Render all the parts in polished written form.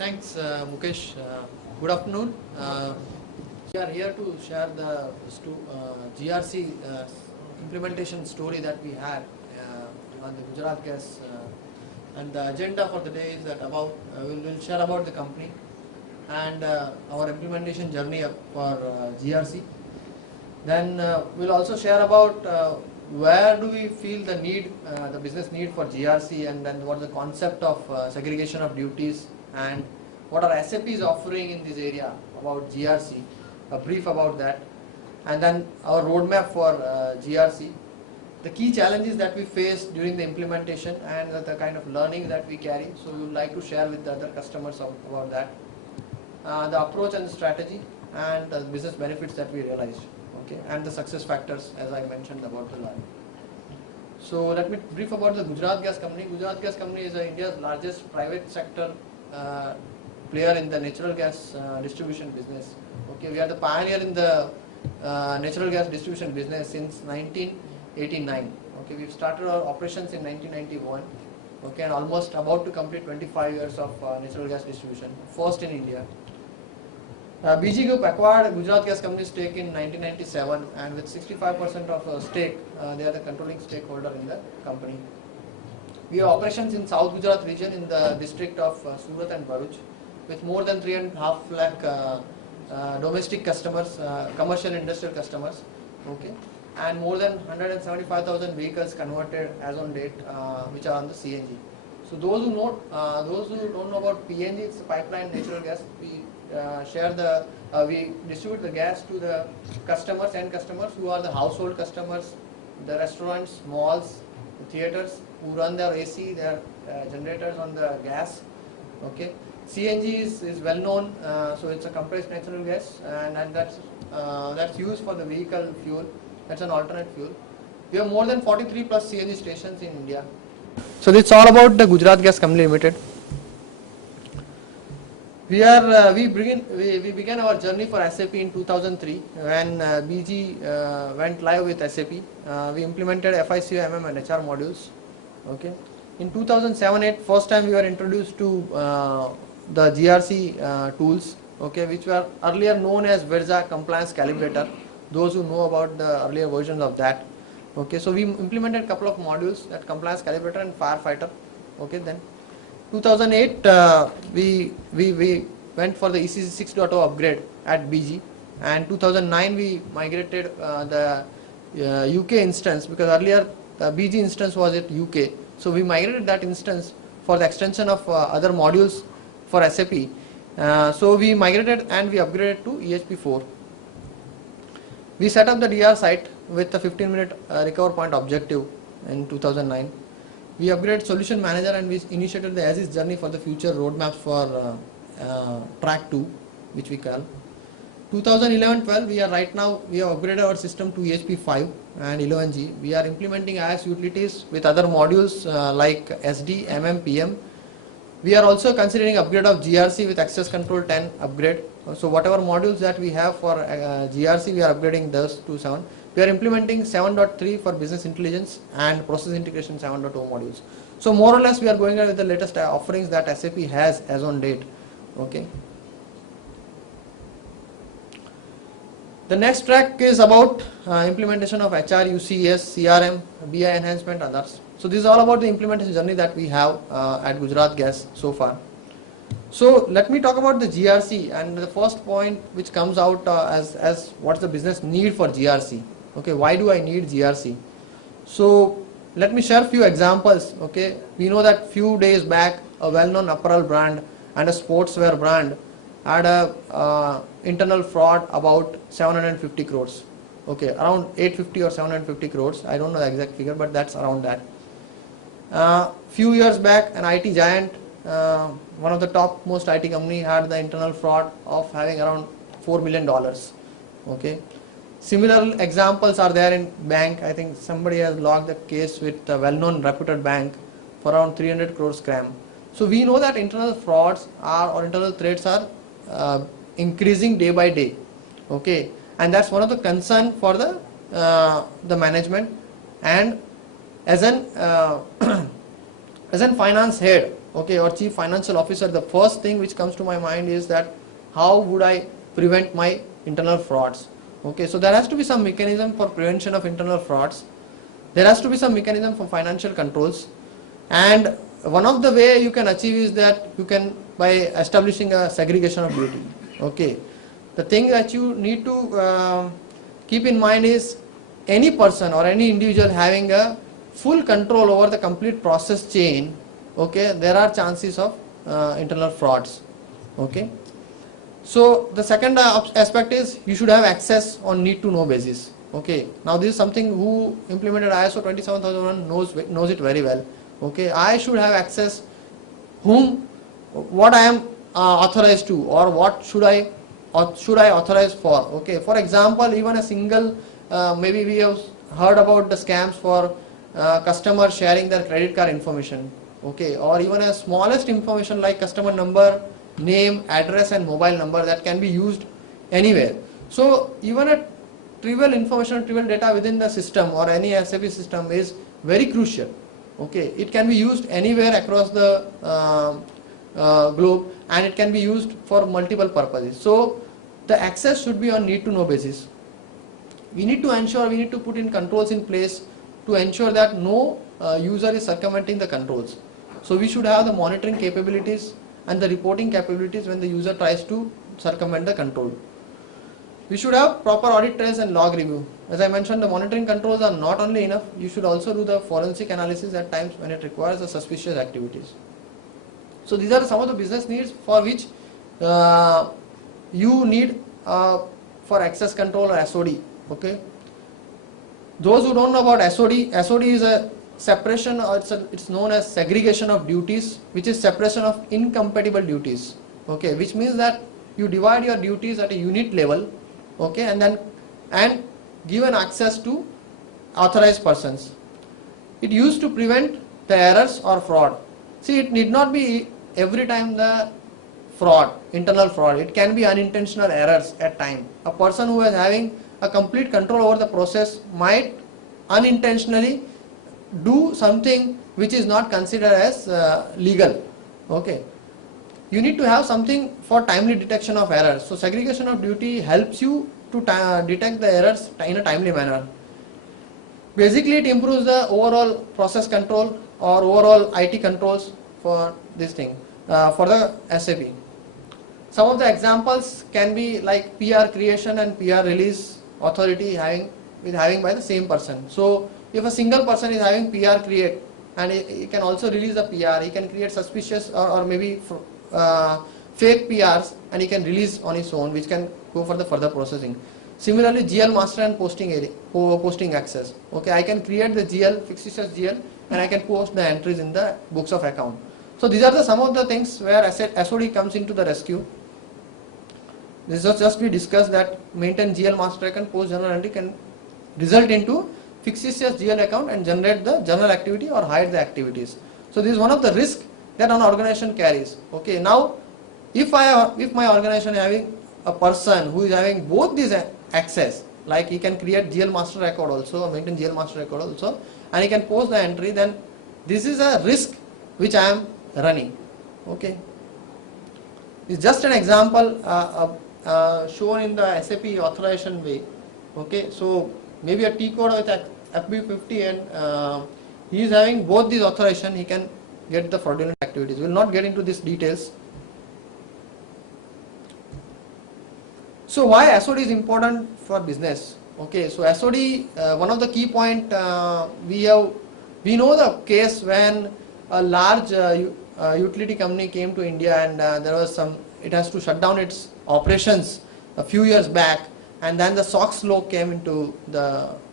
Thanks, Mukesh. Good afternoon. We are here to share the GRC implementation story that we had on the Gujarat Gas. And the agenda for the day is that we will share about the company and our implementation journey for GRC. Then we'll also share about where do we feel the need, the business need for GRC, and then what is the concept of segregation of duties, and what our SAP is offering in this area about GRC, a brief about that, and then our roadmap for GRC, the key challenges that we face during the implementation, and the kind of learning that we carry. So we would like to share with the other customers about that, the approach and the strategy, and the business benefits that we realized. Okay, and the success factors, as I mentioned about the learning. So let me brief about the Gujarat Gas Company. Gujarat Gas Company is India's largest private sector player in the natural gas distribution business. Okay, we are the pioneer in the natural gas distribution business since 1989. Okay, we've started our operations in 1991. Okay, and almost about to complete 25 years of natural gas distribution, first in India. BG Group acquired Gujarat Gas Company stake in 1997, and with 65% of stake, they are the controlling stakeholder in the company. We have operations in South Gujarat region in the district of Surat and Bharuch, with more than 3.5 lakh domestic customers, commercial industrial customers, okay, and more than 175,000 vehicles converted as on date, which are on the CNG. So those who don't know about PNG, it's pipeline natural gas. We distribute the gas to the customers and customers who are the household customers, the restaurants, malls, the theaters, who run their AC, their generators on the gas. Okay, CNG is well known, so it's a compressed natural gas, and that's used for the vehicle fuel. That's an alternate fuel. We have more than 43 plus CNG stations in India. So it's all about the Gujarat Gas Company Limited. We began our journey for SAP in 2003 when BG went live with SAP. We implemented FICO, MM and HR modules. Okay. In 2007-8, first time we were introduced to the GRC tools, okay, which were earlier known as Virja Compliance Calibrator. Those who know about the earlier versions of that. Okay, so we implemented a couple of modules, that Compliance Calibrator and Firefighter. Okay, then 2008 we went for the ECC 6.0 upgrade at BG, and 2009 we migrated the UK instance, because earlier the BG instance was at UK, so we migrated that instance for the extension of other modules for SAP. So we migrated and we upgraded to EHP4. We set up the DR site with a 15-minute recover point objective in 2009. We upgraded Solution Manager, and we initiated the as-is journey for the future roadmaps for track 2, which we call. 2011-12, we have upgraded our system to EHP5 and 11G. We are implementing IS utilities with other modules like SD, MM, PM. We are also considering upgrade of GRC with Access Control 10 upgrade. So whatever modules that we have for GRC, we are upgrading those to 7. We are implementing 7.3 for business intelligence and process integration 7.0 modules. So more or less we are going with the latest offerings that SAP has as on date. Okay. The next track is about implementation of HR, UCS, CRM, BI enhancement, others. So this is all about the implementation journey that we have at Gujarat Gas so far. So let me talk about the GRC, and the first point which comes out as what's the business need for GRC. Okay, why do I need GRC? So let me share a few examples. Okay, we know that few days back a well-known apparel brand and a sportswear brand had a internal fraud about 750 crores. Okay, around 850 or 750 crores. I don't know the exact figure, but that's around that. Few years back, an IT giant, one of the top most IT company, had the internal fraud of having around $4 million. Okay. Similar examples are there in bank. I think somebody has logged a case with a well-known reputed bank for around 300 crores scam. So we know that internal frauds or internal threats are increasing day by day. Okay, and that's one of the concern for the management. And as an finance head, okay, or chief financial officer, the first thing which comes to my mind is that how would I prevent my internal frauds? Okay, so there has to be some mechanism for prevention of internal frauds. There has to be some mechanism for financial controls, and one of the way you can achieve is that you can by establishing a segregation of duty. Okay, the thing that you need to keep in mind is any person or any individual having a full control over the complete process chain, okay, there are chances of internal frauds. Okay, so the second aspect is you should have access on need to know basis. Okay, now this is something who implemented ISO 27001 knows it very well. Okay, I should have access what I am authorized to, or what should I authorize for. Okay, for example, even a single maybe we have heard about the scams for customers sharing their credit card information. Okay, or even a smallest information like customer number, name, address and mobile number that can be used anywhere. So even a trivial information, trivial data within the system or any SAP system is very crucial. Okay, it can be used anywhere across the globe, and it can be used for multiple purposes. So the access should be on need to know basis. We need to put in controls in place to ensure that no user is circumventing the controls. So we should have the monitoring capabilities and the reporting capabilities when the user tries to circumvent the control. We should have proper audit trails and log review. As I mentioned, the monitoring controls are not only enough, you should also do the forensic analysis at times when it requires the suspicious activities. So these are some of the business needs for which you need for access control or SOD. Okay. Those who don't know about SOD, SOD is a separation, or it's known as segregation of duties, which is separation of incompatible duties. Okay, which means that you divide your duties at a unit level, okay, and give an access to authorized persons. It used to prevent the errors or fraud. See, it need not be every time the fraud, internal fraud. It can be unintentional errors at time. A person who is having a complete control over the process might unintentionally do something which is not considered as legal. Okay, you need to have something for timely detection of errors. So segregation of duty helps you to detect the errors in a timely manner. Basically, it improves the overall process control or overall IT controls for this thing, for the SAP. Some of the examples can be like PR creation and PR release authority having by the same person. So if a single person is having PR create, and he can also release a PR, he can create suspicious or maybe fake PRs, and he can release on his own, which can go for the further processing. Similarly, GL master and posting access. Okay, I can create the GL, fictitious GL, and I can post the entries in the books of account. So these are some of the things where SOD comes into the rescue. This was just we discussed that maintain GL master account, post journal entry can result into fictitious GL account and generate the journal activity or hide the activities. So this is one of the risks that an organization carries. Okay, now if my organization is having a person who is having both these access, like he can create GL master record also, or maintain GL master record also, and he can post the entry, then this is a risk which I am running. Okay, it's just an example shown in the SAP authorization way. Okay, so maybe a T code with FB50 and he is having both these authorization, he can get the fraudulent activities. We will not get into these details. So why SOD is important for business? Okay, so SOD, one of the key point we know the case when a large utility company came to India, and there was it has to shut down its operations a few years back, and then the SOX law came into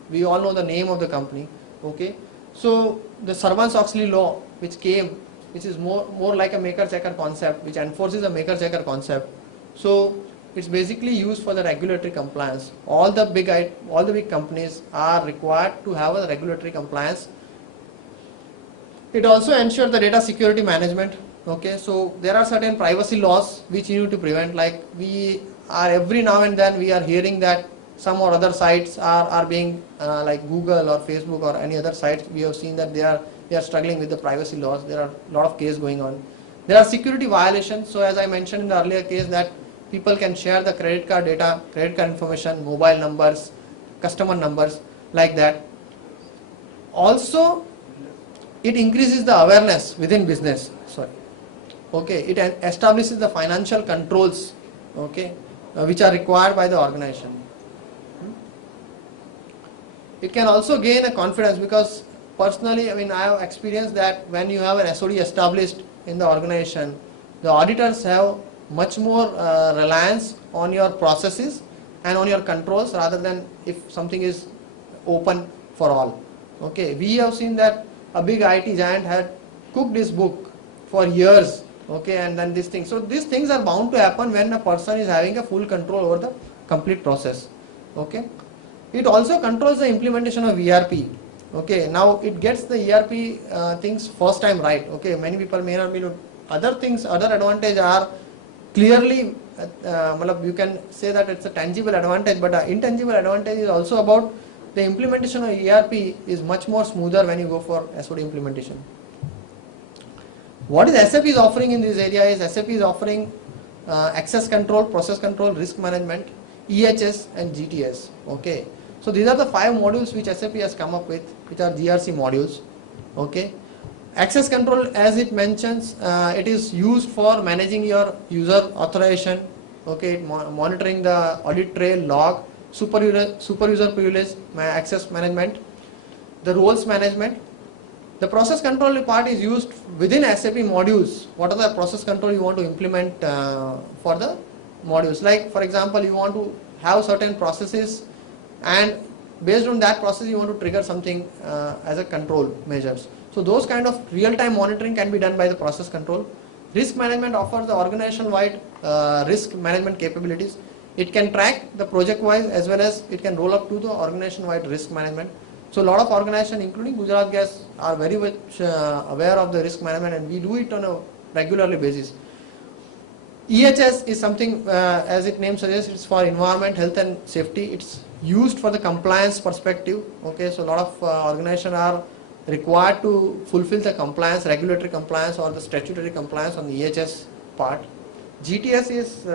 we all know the name of the company. Okay, so the Sarbanes-Oxley law which came, which is more like a maker-checker concept, which enforces a maker-checker concept. So it's basically used for the regulatory compliance. All the big companies are required to have a regulatory compliance. It also ensures the data security management. Okay, so there are certain privacy laws which you need to prevent. Like we are every now and then we are hearing that some or other sites are being like Google or Facebook or any other sites. We have seen that they are struggling with the privacy laws. There are a lot of cases going on. There are security violations. So as I mentioned in the earlier case that people can share the credit card data, credit card information, mobile numbers, customer numbers, like that. Also, it increases the awareness within business. Sorry. Okay, it establishes the financial controls, okay, which are required by the organization. It can also gain a confidence, because personally, I mean, I have experienced that when you have an SOD established in the organization, the auditors have much more reliance on your processes and on your controls, rather than if something is open for all. Okay, we have seen that a big IT giant had cooked this book for years, okay, and then this thing. So these things are bound to happen when a person is having a full control over the complete process. Okay, it also controls the implementation of ERP. Okay, now it gets the ERP things first time right. Okay, many people may not be. Other things, other advantage are clearly, you can say that it's a tangible advantage, but intangible advantage is also about the implementation of ERP is much more smoother when you go for SOD implementation. What is SAP is offering in this area is SAP is offering access control, process control, risk management, EHS and GTS. Okay, so these are the 5 modules which SAP has come up with, which are GRC modules. Okay, access control, as it mentions, it is used for managing your user authorization. Okay, monitoring the audit trail, log, super user privilege, access management, the roles management. The process control part is used within SAP modules. What are the process control you want to implement for the modules? Like, for example, you want to have certain processes, and based on that process you want to trigger something as a control measures. So those kind of real-time monitoring can be done by the process control. Risk management offers the organization-wide risk management capabilities. It can track the project-wise as well as it can roll up to the organization-wide risk management. So a lot of organizations, including Gujarat Gas, are very much aware of the risk management, and we do it on a regularly basis. EHS is something, as its name suggests, it's for environment, health and safety. It's used for the compliance perspective. Okay, so a lot of organizations are required to fulfill the compliance, regulatory compliance or the statutory compliance on the EHS part. GTS is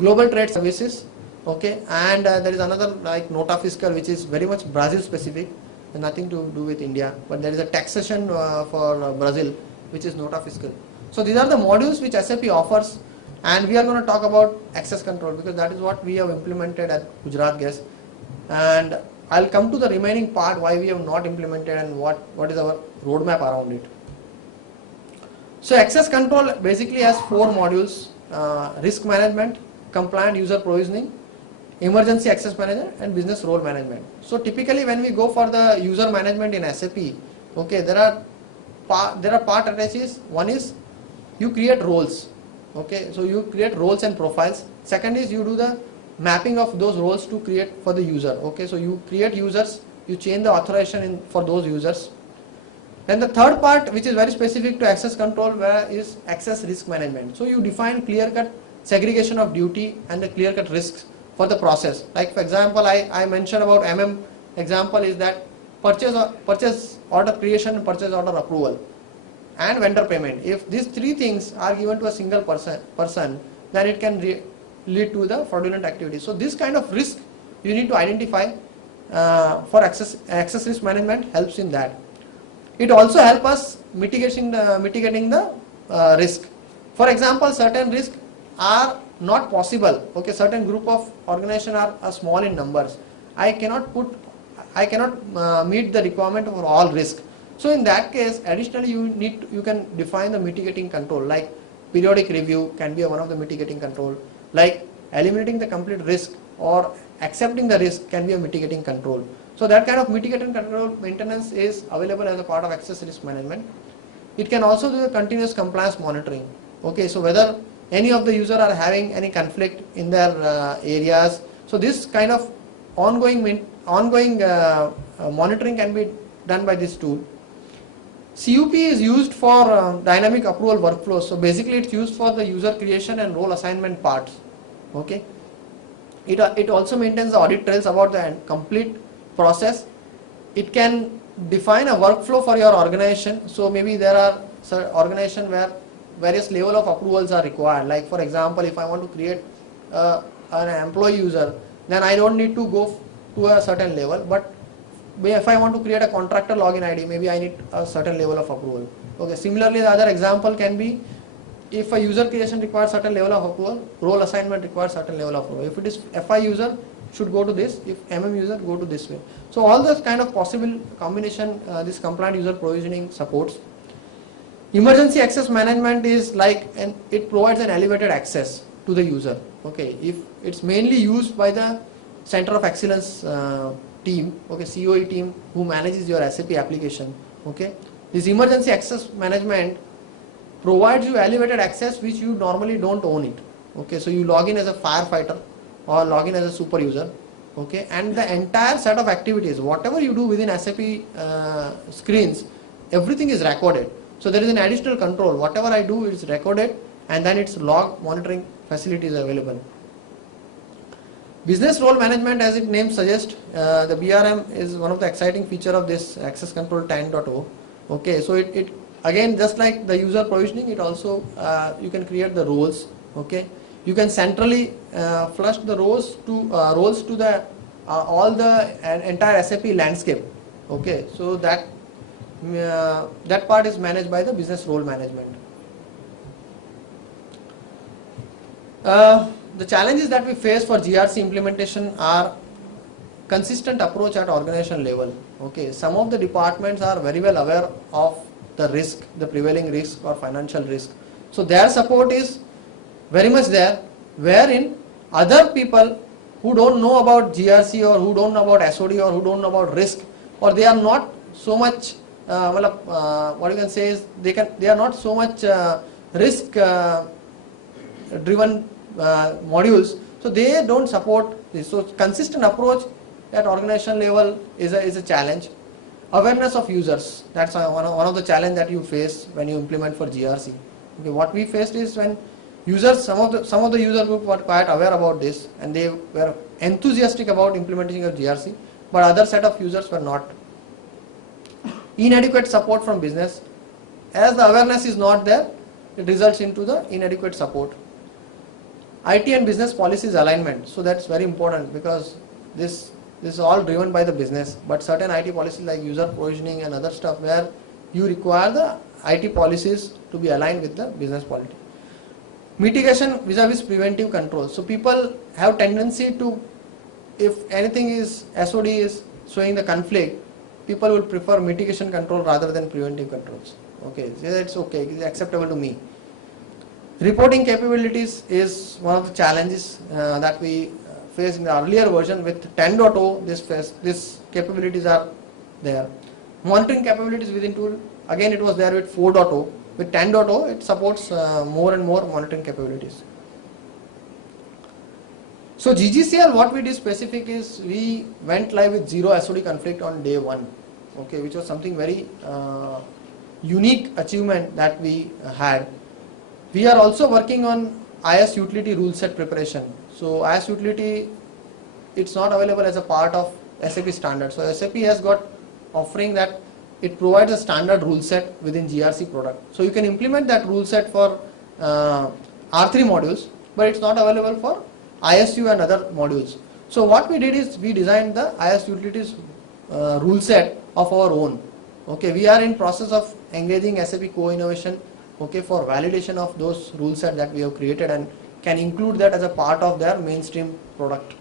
Global Trade Services. Okay, and there is another like Nota Fiscal, which is very much Brazil specific, and nothing to do with India, but there is a taxation for Brazil, which is Nota Fiscal. So these are the modules which SAP offers, and we are going to talk about access control because that is what we have implemented at Gujarat Gas, and I'll come to the remaining part why we have not implemented and what is our roadmap around it. So access control basically has 4 modules: risk management, compliant user provisioning, emergency access management and business role management. So typically when we go for the user management in SAP, okay, there are part attaches. One is you create roles. Okay, so you create roles and profiles. Second is you do the mapping of those roles to create for the user. Okay, so you create users, you change the authorization for those users. Then the third part, which is very specific to access control, where is access risk management. So you define clear-cut segregation of duty and the clear-cut risks for the process. Like for example, I mentioned about example is that purchase order creation and purchase order approval and vendor payment. If these 3 things are given to a single person, then it can lead to the fraudulent activity. So this kind of risk you need to identify for access risk management helps in that. It also helps us mitigating the risk. For example, certain risks are not possible. Okay, certain group of organizations are small in numbers. I cannot meet the requirement for all risk. So in that case, additionally you can define the mitigating control, like periodic review can be one of the mitigating control, like eliminating the complete risk or accepting the risk can be a mitigating control. So that kind of mitigating control maintenance is available as a part of access risk management. It can also do the continuous compliance monitoring. Okay, so whether any of the user are having any conflict in their areas. So this kind of ongoing monitoring can be done by this tool. CUP is used for dynamic approval workflows. So basically it's used for the user creation and role assignment parts. Okay. It also maintains the audit trails about the complete process. It can define a workflow for your organization. So maybe there are organization where various level of approvals are required. Like for example, if I want to create an employee user, then I don't need to go to a certain level, but if I want to create a contractor login ID, maybe I need a certain level of approval. Okay. Similarly, the other example can be, if a user creation requires certain level of approval, role assignment requires certain level of approval. If it is FI user, should go to this. If MM user, go to this way. So all those kind of possible combination this compliant user provisioning supports. Emergency access management is like, and it provides an elevated access to the user. Okay. If it's mainly used by the Center of Excellence team, okay, COE team who manages your SAP application. Okay. This emergency access management provides you elevated access which you normally don't own it. Okay. So you log in as a firefighter or log in as a super user. Okay. And the entire set of activities, whatever you do within SAP screens, everything is recorded. So there is an additional control. Whatever I do is recorded, and then its log monitoring facility is available. Business role management, as its name suggests, the BRM is one of the exciting feature of this access control 10.0. Okay, so it again, just like the user provisioning, it also you can create the roles. Okay, you can centrally flush the roles to the all the entire SAP landscape. Okay, so that part is managed by the business role management. The challenges that we face for GRC implementation are consistent approach at organization level. Okay, some of the departments are very well aware of the risk, the prevailing risk or financial risk. So their support is very much there, wherein other people who don't know about GRC or who don't know about SOD or who don't know about risk, or they are not so much what you can say is they are not so much risk driven modules, so they don't support this. So consistent approach at organization level is a challenge. Awareness of users, that's one of the challenge that you face when you implement for GRC. Okay, what we faced is when users, some of the user group were quite aware about this and they were enthusiastic about implementing of GRC, but other set of users were not. Inadequate support from business, as the awareness is not there, it results into the inadequate support. IT and business policies alignment, so that's very important because this is all driven by the business, but certain IT policies like user provisioning and other stuff where you require the IT policies to be aligned with the business policy. Mitigation vis-a-vis preventive control, so people have tendency to, if anything is SOD is showing the conflict, people will prefer mitigation control rather than preventive controls. Okay, so that's okay, it is acceptable to me. Reporting capabilities is one of the challenges that we face in the earlier version. With 10.0, this capabilities are there. Monitoring capabilities within tool, again it was there with 4.0. With 10.0, it supports more and more monitoring capabilities. So GGCL, what we did specific is we went live with zero SOD conflict on day 1, okay, which was something very unique achievement that we had. We are also working on IS utility rule set preparation. So IS utility, it's not available as a part of SAP standard. So SAP has got offering that it provides a standard rule set within GRC product. So you can implement that rule set for R3 modules, but it's not available for ISU and other modules. So what we did is we designed the IS utilities rule set of our own. Okay, we are in process of engaging SAP co-innovation, okay, for validation of those rule set that we have created and can include that as a part of their mainstream product.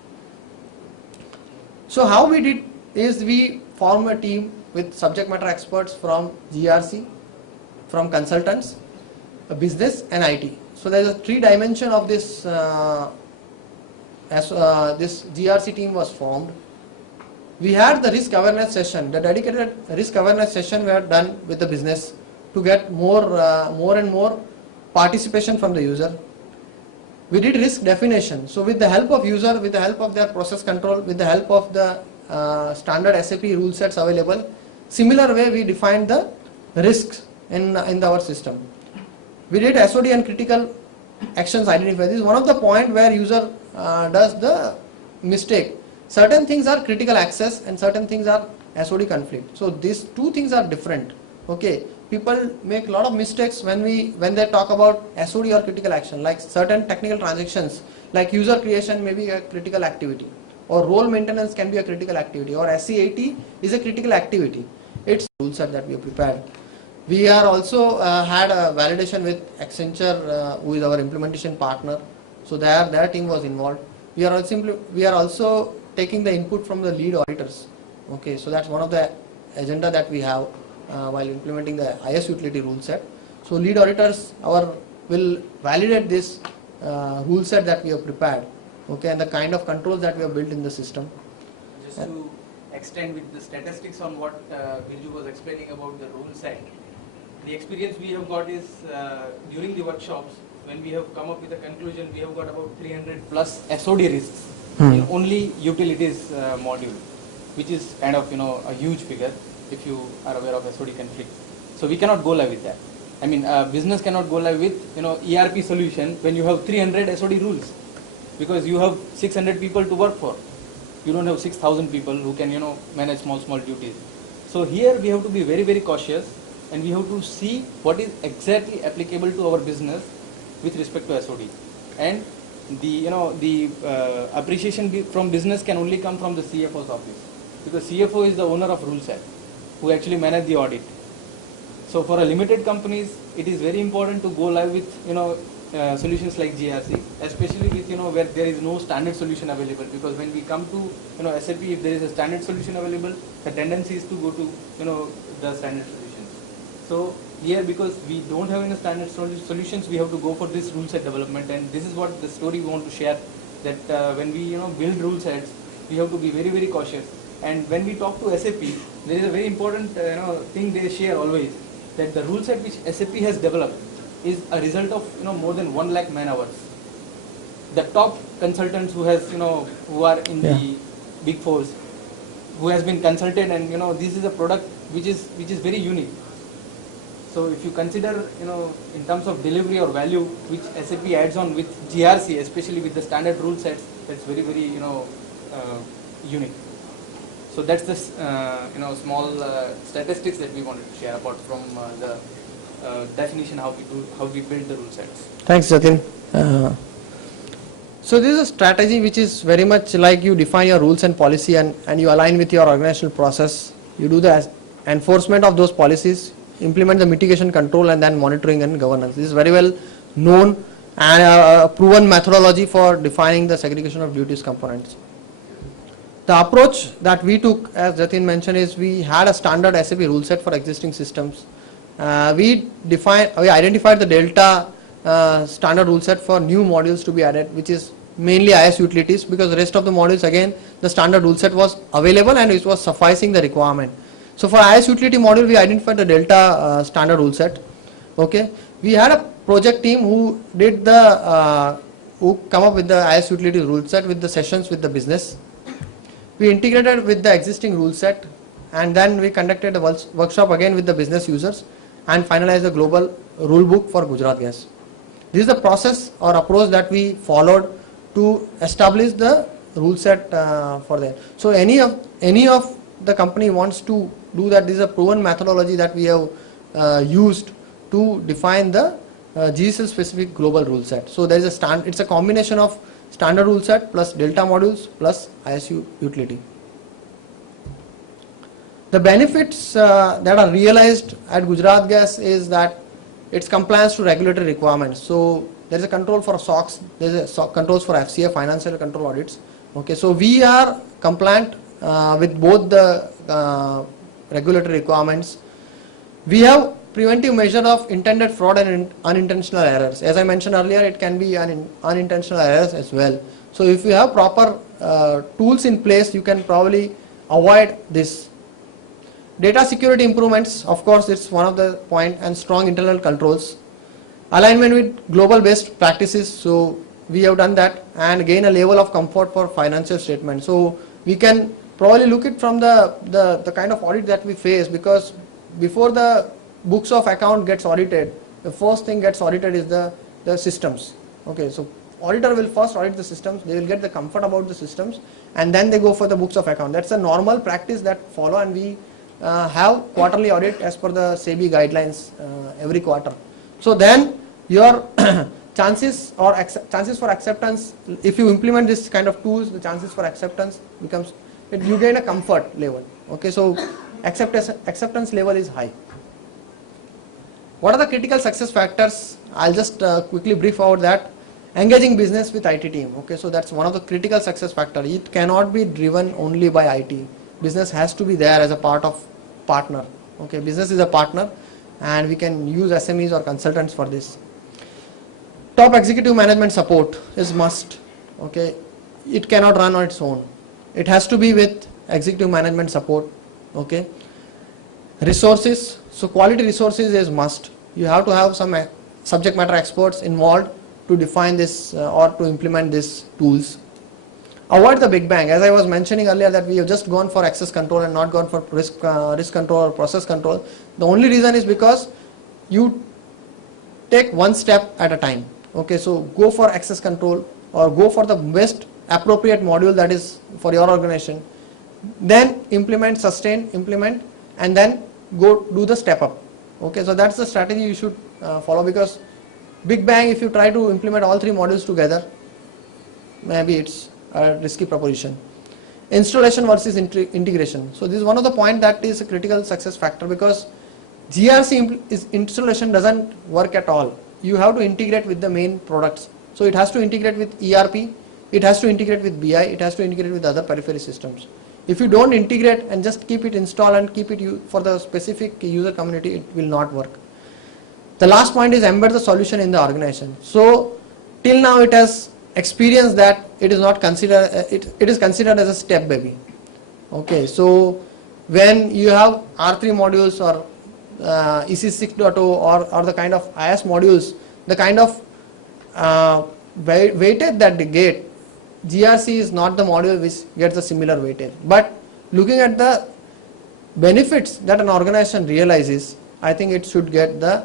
So how we did is we form a team with subject matter experts from GRC, from consultants, business and IT. So there is a 3 dimension of this this GRC team was formed. We had the risk awareness session, the dedicated risk awareness session were done with the business to get more and more participation from the user. We did risk definition. So with the help of user, with the help of their process control, with the help of the standard SAP rule sets available, similar way we defined the risks in our system. We did SOD and critical actions identify. This is one of the point where user does the mistake. Certain things are critical access and certain things are SOD conflict. So these 2 things are different. Okay, people make a lot of mistakes when they talk about SOD or critical action, like certain technical transactions, like user creation may be a critical activity, or role maintenance can be a critical activity, or SC80 is a critical activity. It's a rule set that we have prepared. We are also had a validation with Accenture, who is our implementation partner. So their team was involved. We are also taking the input from the lead auditors. Okay, so that's one of the agenda that we have while implementing the IS utility rule set. So lead auditors will validate this rule set that we have prepared. Okay, and the kind of controls that we have built in the system. Just to extend with the statistics on what Birju was explaining about the rule set, the experience we have got is during the workshops, when we have come up with a conclusion, we have got about 300 plus SOD risks in only utilities module, which is kind of a huge figure if you are aware of SOD conflicts. So we cannot go live with that. I mean, business cannot go live with ERP solution when you have 300 SOD rules, because you have 600 people to work for. You don't have 6,000 people who can manage small duties. So here we have to be very cautious, and we have to see what is exactly applicable to our business with respect to SOD. And the appreciation from business can only come from the CFO's office, because CFO is the owner of rule set, who actually manage the audit. So for a limited companies, it is very important to go live with solutions like GRC, especially with where there is no standard solution available. Because when we come to SAP, if there is a standard solution available, the tendency is to go to the standard solutions. So here, because we don't have any standard solutions, we have to go for this rule set development, and this is what the story we want to share. That when we build rule sets, we have to be very cautious. And when we talk to SAP, there is a very important thing they share always, that the rule set which SAP has developed is a result of more than 1 lakh man hours. The top consultants who are in the big fours, who has been consulted, and this is a product which is very unique. So if you consider in terms of delivery or value which SAP adds on with GRC, especially with the standard rule sets, that's very unique. So that's the small statistics that we wanted to share apart from the definition how we build the rule sets. Thanks, Jatin. So this is a strategy which is very much like you define your rules and policy, and you align with your organizational process. You do the enforcement of those policies, implement the mitigation control, and then monitoring and governance. This is very well known and a proven methodology for defining the segregation of duties components. The approach that we took, as Jatin mentioned, is we had a standard SAP rule set for existing systems. We identified the Delta standard rule set for new modules to be added, which is mainly IS utilities, because the rest of the modules, again, the standard rule set was available and it was sufficing the requirement. So for IS utility module, we identified the Delta standard rule set. Okay, we had a project team who did who come up with the IS utility rule set with the sessions with the business. We integrated with the existing rule set, and then we conducted a workshop again with the business users and finalized the global rule book for Gujarat Gas. This is the process or approach that we followed to establish the rule set for that. So any of the company wants to do that, this is a proven methodology that we have used to define the GCL specific global rule set. So there is it's a combination of standard rule set plus Delta modules plus ISU utility. The benefits that are realized at Gujarat Gas is that it's compliance to regulatory requirements. So there is a control for SOX, there is controls for FCA, financial control audits. Okay, so we are compliant with both the regulatory requirements. We have preventive measure of intended fraud and unintentional errors. As I mentioned earlier, it can be unintentional errors as well. So if you have proper tools in place, you can probably avoid this. Data security improvements, of course, it's one of the point, and strong internal controls. Alignment with global best practices, so we have done that, and gain a level of comfort for financial statement. So we can probably look it from the kind of audit that we face, because before the books of account gets audited, the first thing gets audited is the systems. Okay, so auditor will first audit the systems, they will get the comfort about the systems, and then they go for the books of account. That's a normal practice that follow, and we have quarterly audit as per the SEBI guidelines every quarter. So then your chances for acceptance, if you implement this kind of tools, the chances for acceptance becomes, you gain a comfort level. Okay, so acceptance level is high. What are the critical success factors? I'll just quickly brief about that. Engaging business with IT team. Okay, so that's one of the critical success factors. It cannot be driven only by IT. Business has to be there as a part of partner. Okay, business is a partner, and we can use SMEs or consultants for this. Top executive management support is must. Okay, it cannot run on its own. It has to be with executive management support. Okay, resources. So quality resources is must. You have to have some subject matter experts involved to define this or to implement these tools. Avoid the big bang. As I was mentioning earlier, that we have just gone for access control and not gone for risk control or process control. The only reason is because you take one step at a time. Okay, so go for access control or go for the best appropriate module that is for your organization. Then implement, sustain, implement, and then go do the step up. Okay, so that's the strategy you should follow, because big bang, if you try to implement all three modules together, maybe it's a risky proposition. Installation versus integration. So this is one of the point that is a critical success factor, because GRC installation doesn't work at all. You have to integrate with the main products. So it has to integrate with ERP, it has to integrate with BI, it has to integrate with other periphery systems. If you don't integrate and just keep it installed and keep it for the specific user community, it will not work. The last point is embed the solution in the organization. So till now it has experienced that it is not considered, it is considered as a step baby. Okay, so when you have R3 modules or EC 6.0 or the kind of IS modules, the kind of weightage that they get, GRC is not the module which gets a similar weightage. But looking at the benefits that an organization realizes, I think it should get the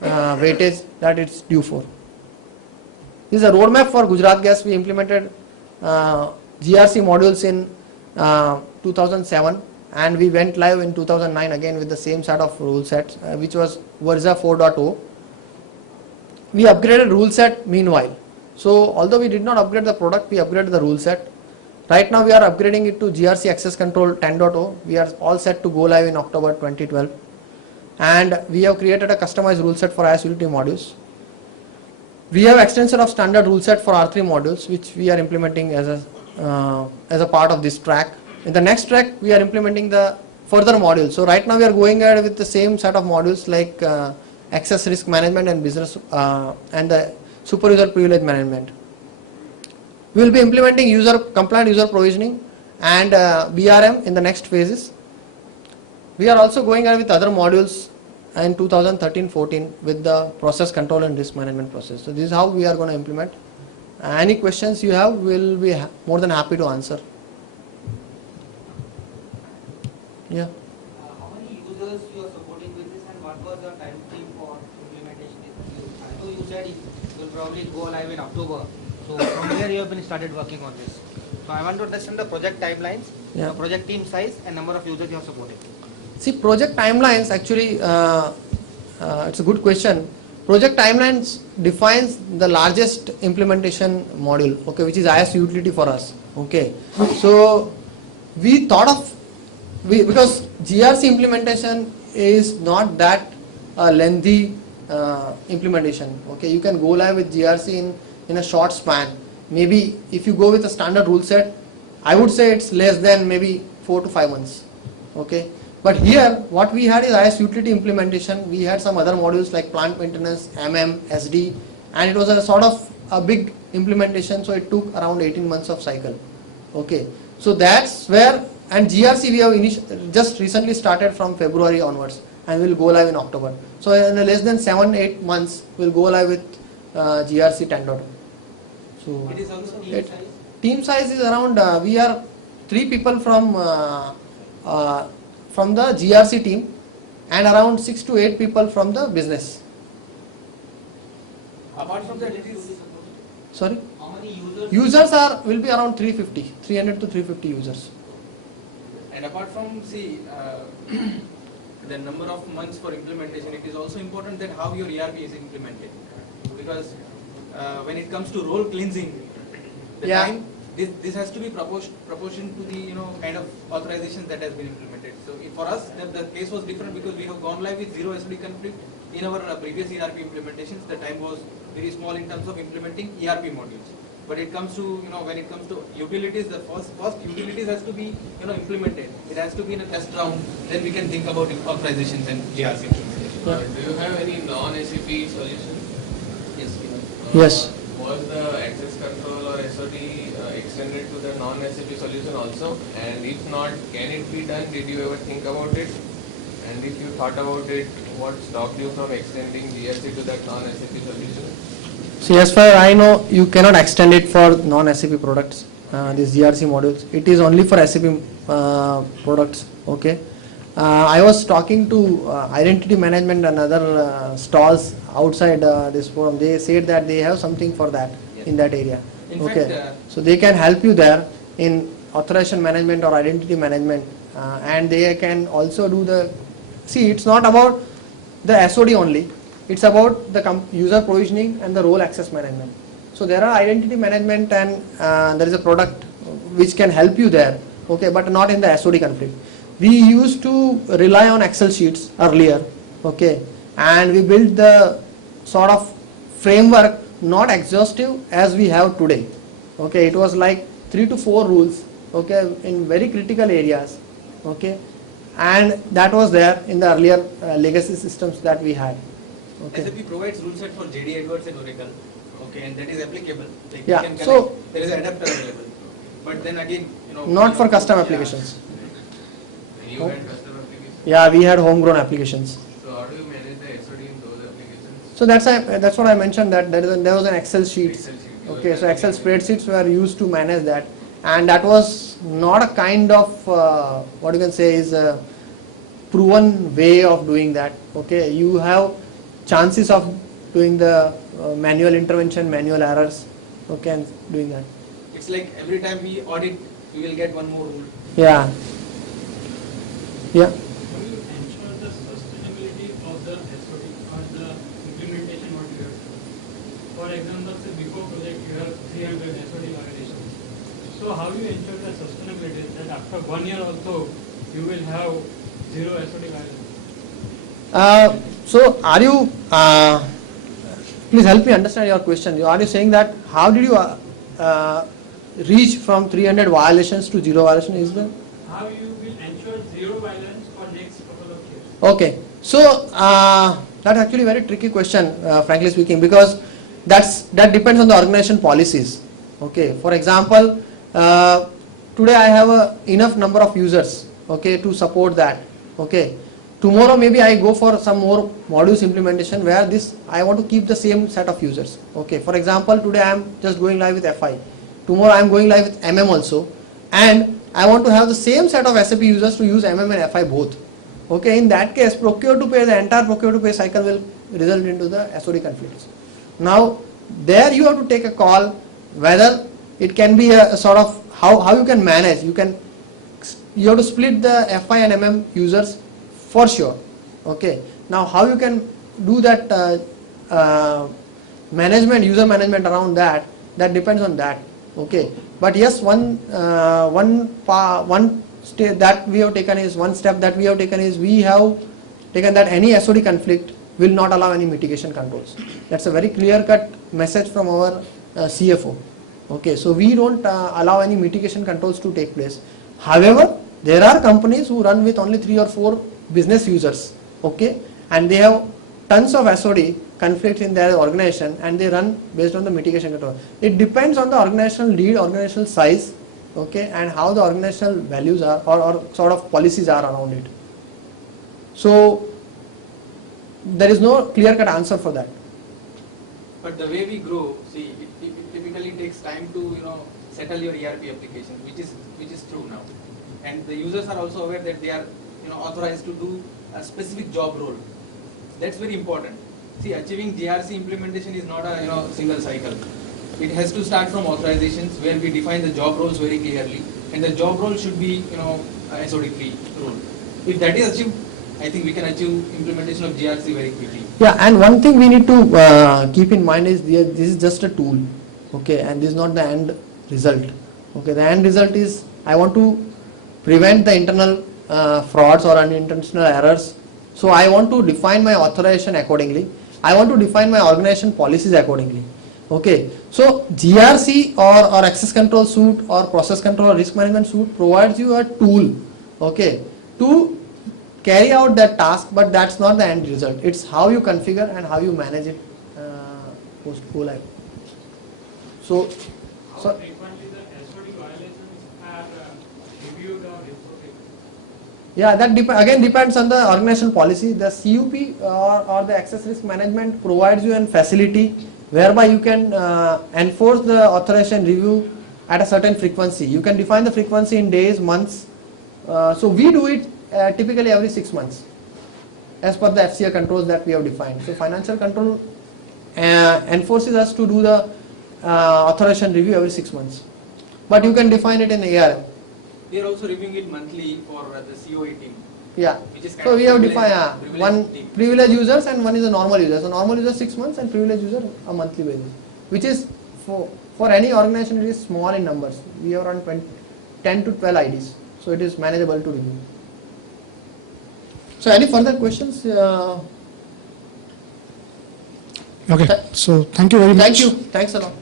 weightage that it's due for. This is a roadmap for Gujarat Gas. We implemented GRC modules in 2007, and we went live in 2009 again with the same set of rule sets, which was Versa 4.0. We upgraded rule set meanwhile. So although we did not upgrade the product, we upgraded the rule set. Right now we are upgrading it to GRC Access Control 10.0. We are all set to go live in October 2012. And we have created a customized rule set for IS utility modules. We have extension of standard rule set for R3 modules, which we are implementing as a part of this track. In the next track, we are implementing the further modules. So right now we are going ahead with the same set of modules like access risk management and business and the super user privilege management. We will be implementing compliant user provisioning and BRM in the next phases. We are also going ahead with other modules in 2013-14 with the process control and risk management process. So this is how we are going to implement. Any questions you have, we will be more than happy to answer. Yeah. How many users you are supporting with this, and what was the time frame for implementation? I know you said it will probably go live in October. So from where you have been started working on this? So I want to understand the project timelines, the project team size, and number of users you are supporting. See, project timelines actually, it's a good question. Project timelines defines the largest implementation module, okay, which is IS utility for us. Okay, so we thought of because GRC implementation is not that lengthy implementation. Okay, you can go live with GRC in a short span. Maybe if you go with a standard rule set, I would say it's less than maybe 4 to 5 months. Okay, but here what we had is IS utility implementation. We had some other modules like plant maintenance, SD, and it was a sort of a big implementation. So it took around 18 months of cycle. Okay, so that's where. And GRC we have just recently started from February onwards, and will go live in October. So in less than 7-8 months, we'll go live with GRC 10.0. So It is also team size? Team size is around, we are 3 people from the GRC team, and around 6 to 8 people from the business. Apart from that, it is. Sorry? How many users? Users will be around 300 to 350 users. And apart from, see, the number of months for implementation, it is also important that how your ERP is implemented. Because when it comes to role cleansing, the time, this has to be proportion to the kind of authorizations that has been implemented. So for us, the case was different because we have gone live with zero SOD conflict. In our previous ERP implementations, the time was very small in terms of implementing ERP modules. But it comes to when it comes to utilities, the first utilities has to be implemented. It has to be in a test round. Then we can think about authorizations and GRC implementation. Do you have any non-SAP solution? Yes. Yes. Was the access control or SOD extended to the non-SAP solution also? And if not, can it be done? Did you ever think about it? And if you thought about it, what stopped you from extending GRC to that non-SAP solution? See, as far as I know, you cannot extend it for non-SAP products, these GRC modules. It is only for SAP products. Okay. I was talking to identity management and other stalls outside this forum. They said that they have something for that in that area. In Okay. fact, So they can help you there in authorization management or identity management, and they can also do the. See, it's not about the SOD only. It's about the user provisioning and the role access management. So there are identity management and there is a product which can help you there, okay, but not in the SOD conflict. We used to rely on Excel sheets earlier, okay, and we built the sort of framework, not exhaustive as we have today, okay. It was like 3 to 4 rules, okay, in very critical areas, okay, and that was there in the earlier legacy systems that we had. Okay. SAP provides rule set for JD Edwards and Oracle, okay, and that is applicable. Like Yeah, you can so- connect, there is an adapter available. But then again, Not for custom applications. You had custom applications. Yeah, we had homegrown applications. So how do you manage the SOD in those applications? So that's what I mentioned, that there was an Excel sheet. Excel sheet. Okay, so Excel spreadsheets were used to manage that, and that was not a kind of what you can say is a proven way of doing that. Okay, you have chances of doing the manual intervention, manual errors, okay, and doing that. it's like every time we audit, we will get one more rule. Yeah. Yeah. How do you ensure the sustainability of the SOD or the implementation what you have done? For example, say before project you have 300 SOD violations. So how do you ensure the sustainability that after 1 year also you will have 0 SOD violations? So are you, please help me understand your question. Are you saying that how did you reach from 300 violations to 0 violation? Is that? How you will ensure 0 violence for next couple of years? Okay. So that's actually a very tricky question, frankly speaking, because that depends on the organization policies. Okay. For example, today I have enough number of users, okay, to support that. Okay. Tomorrow maybe I go for some more modules implementation where I want to keep the same set of users. Okay. For example, today I am just going live with FI. Tomorrow I am going live with MM also, and I want to have the same set of SAP users to use MM and FI both. Okay. In that case, procure to pay, the entire procure to pay cycle will result into the SOD conflicts. Now there you have to take a call whether it can be a sort of how you can manage. You have to split the FI and MM users for sure. Okay. Now how you can do that management, user management around that depends on that. Okay. But yes, one step that we have taken is we have taken that any SOD conflict will not allow any mitigation controls. That's a very clear-cut message from our CFO. Okay. So we don't allow any mitigation controls to take place. However, there are companies who run with only 3 or 4 business users, okay, and they have tons of SOD conflicts in their organization, and they run based on the mitigation control. It depends on the organizational lead, organizational size, okay, and how the organizational values are or sort of policies are around it. So there is no clear-cut answer for that. But the way we grow, see, it typically takes time to settle your ERP application, which is true now, and the users are also aware that they are authorized to do a specific job role. That's very important. See, achieving GRC implementation is not a single cycle. It has to start from authorizations where we define the job roles very clearly, and the job role should be, a SOD free role. If that is achieved, I think we can achieve implementation of GRC very quickly. Yeah, and one thing we need to keep in mind is this is just a tool, okay, and this is not the end result. Okay, the end result is I want to prevent the internal frauds or unintentional errors. So I want to define my authorization accordingly. I want to define my organization policies accordingly. Okay, so GRC or access control suite or process control or risk management suite provides you a tool, okay, to carry out that task, but that's not the end result. It's how you configure and how you manage it post go live. So How frequently the SOD violations are reviewed or reported? yeah, that again depends on the organization policy. The CUP or the access risk management provides you an facility whereby you can enforce the authorization review at a certain frequency. You can define the frequency in days, months. So we do it typically every 6 months as per the FCA controls that we have defined. So financial control enforces us to do the authorization review every 6 months. But you can define it in ARM. We are also reviewing it monthly for the COE team. Yeah. Which is kind So of we have privileged- defined privileged one team. privileged users and one is a normal user. So normal user 6 months and privileged user a monthly basis, which is for any organization it is small in numbers. We have around 10 to 12 IDs, so it is manageable to review. So any further questions? Okay, so thank you very much. Thank you. Thanks a lot.